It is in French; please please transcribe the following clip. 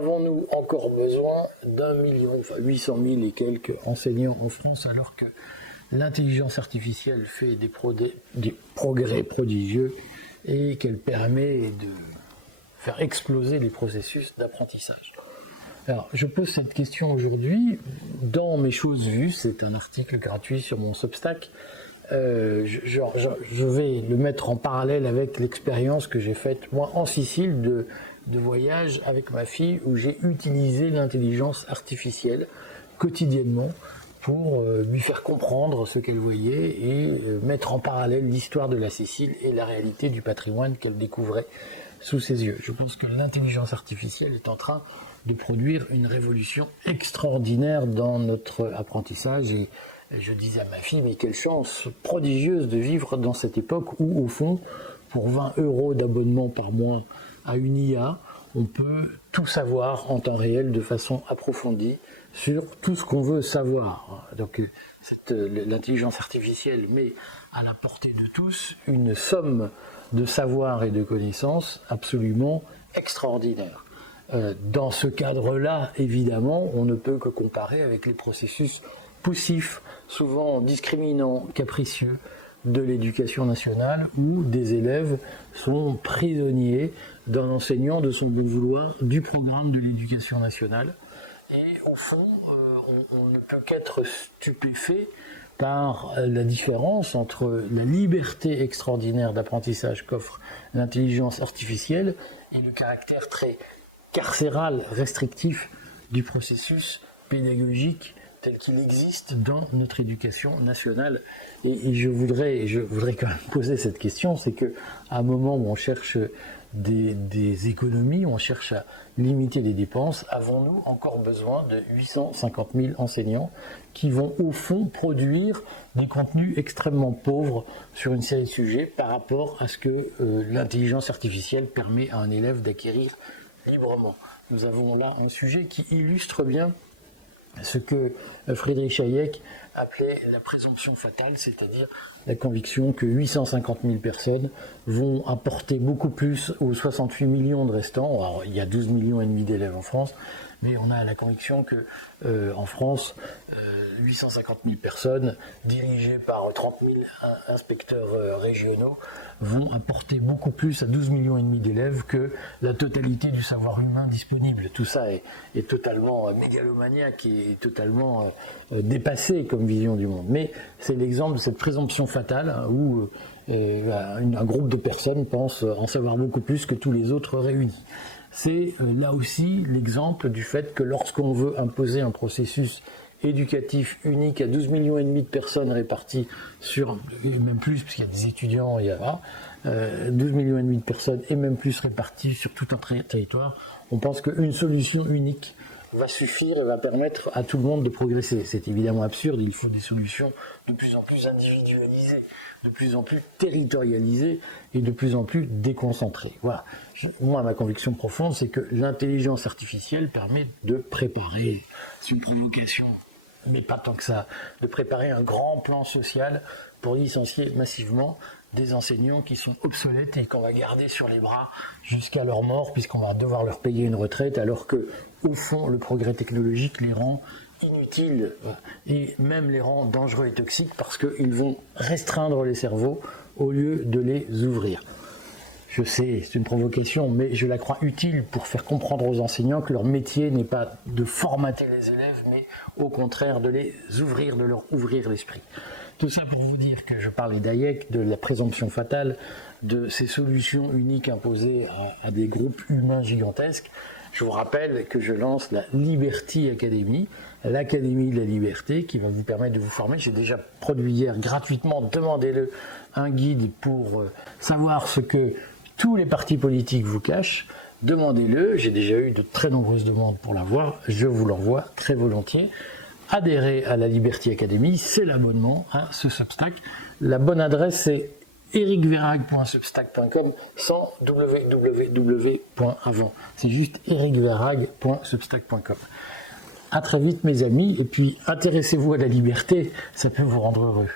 avons-nous encore besoin d'1 million, enfin 800 000 et quelques enseignants en France, alors que l'intelligence artificielle fait des progrès prodigieux et qu'elle permet de faire exploser les processus d'apprentissage? Alors, je pose cette question aujourd'hui dans Mes choses vues, c'est un article gratuit sur mon Substack. Je vais le mettre en parallèle avec l'expérience que j'ai faite, moi, en Sicile, de voyage avec ma fille, où j'ai utilisé l'intelligence artificielle quotidiennement pour lui faire comprendre ce qu'elle voyait et mettre en parallèle l'histoire de la Sicile et la réalité du patrimoine qu'elle découvrait sous ses yeux. Je pense que l'intelligence artificielle est en train de produire une révolution extraordinaire dans notre apprentissage, et je disais à ma fille, mais quelle chance prodigieuse de vivre dans cette époque où, au fond, pour 20 € d'abonnement par mois à une IA, on peut tout savoir en temps réel de façon approfondie sur tout ce qu'on veut savoir. Donc l'intelligence artificielle met à la portée de tous une somme de savoir et de connaissances absolument extraordinaire. Dans ce cadre-là, évidemment, on ne peut que comparer avec les processus poussifs, souvent discriminants, capricieux, de l'éducation nationale, où des élèves sont prisonniers d'un enseignant de son bon vouloir du programme de l'éducation nationale. Et au fond, on ne peut qu'être stupéfait par la différence entre la liberté extraordinaire d'apprentissage qu'offre l'intelligence artificielle et le caractère très carcéral, restrictif du processus pédagogique tel qu'il existe dans notre éducation nationale. Et je voudrais quand même poser cette question, c'est qu'à un moment où on cherche des économies, on cherche à limiter les dépenses, avons-nous encore besoin de 850 000 enseignants qui vont au fond produire des contenus extrêmement pauvres sur une série de sujets par rapport à ce que l'intelligence artificielle permet à un élève d'acquérir librement? Nous avons là un sujet qui illustre bien ce que Friedrich Hayek appelait la présomption fatale, c'est-à-dire la conviction que 850 000 personnes vont apporter beaucoup plus aux 68 millions de restants. Alors, il y a 12 millions et demi d'élèves en France, mais on a la conviction que en France, 850 000 personnes dirigées par 30 000 inspecteurs régionaux vont apporter beaucoup plus à 12 millions et demi d'élèves que la totalité du savoir humain disponible. Tout ça est totalement mégalomaniaque et totalement dépassé comme vision du monde. Mais c'est l'exemple de cette présomption fatale où un groupe de personnes pense en savoir beaucoup plus que tous les autres réunis. C'est là aussi l'exemple du fait que lorsqu'on veut imposer un processus éducatif unique à 12 millions et demi de personnes réparties sur, et même plus, puisqu'il y a des étudiants, il y a 12 millions et demi de personnes et même plus réparties sur tout un territoire, on pense qu'une solution unique va suffire et va permettre à tout le monde de progresser. C'est évidemment absurde, il faut des solutions de plus en plus individualisées, de plus en plus territorialisées et de plus en plus déconcentrées. Voilà. Moi, ma conviction profonde, c'est que l'intelligence artificielle permet de préparer, c'est une provocation, mais pas tant que ça, de préparer un grand plan social pour licencier massivement des enseignants qui sont obsolètes et qu'on va garder sur les bras jusqu'à leur mort, puisqu'on va devoir leur payer une retraite, alors que, au fond, le progrès technologique les rend inutiles et même les rend dangereux et toxiques parce qu'ils vont restreindre les cerveaux au lieu de les ouvrir. Je sais, c'est une provocation, mais je la crois utile pour faire comprendre aux enseignants que leur métier n'est pas de formater les élèves, mais au contraire de les ouvrir, de leur ouvrir l'esprit. Tout ça pour vous dire que je parlais d'Hayek, de la présomption fatale, de ces solutions uniques imposées à des groupes humains gigantesques. Je vous rappelle que je lance la Liberty Academy, l'Académie de la Liberté, qui va vous permettre de vous former. J'ai déjà produit hier gratuitement, demandez-le, un guide pour savoir ce que tous les partis politiques vous cachent. Demandez-le, j'ai déjà eu de très nombreuses demandes pour l'avoir, je vous l'envoie très volontiers. Adhérez à la Liberty Academy, c'est l'abonnement à ce Substack. La bonne adresse c'est ericverrag.substack.com sans www. avant. C'est juste ericverrag.substack.com. À très vite mes amis, et puis intéressez-vous à la liberté, ça peut vous rendre heureux.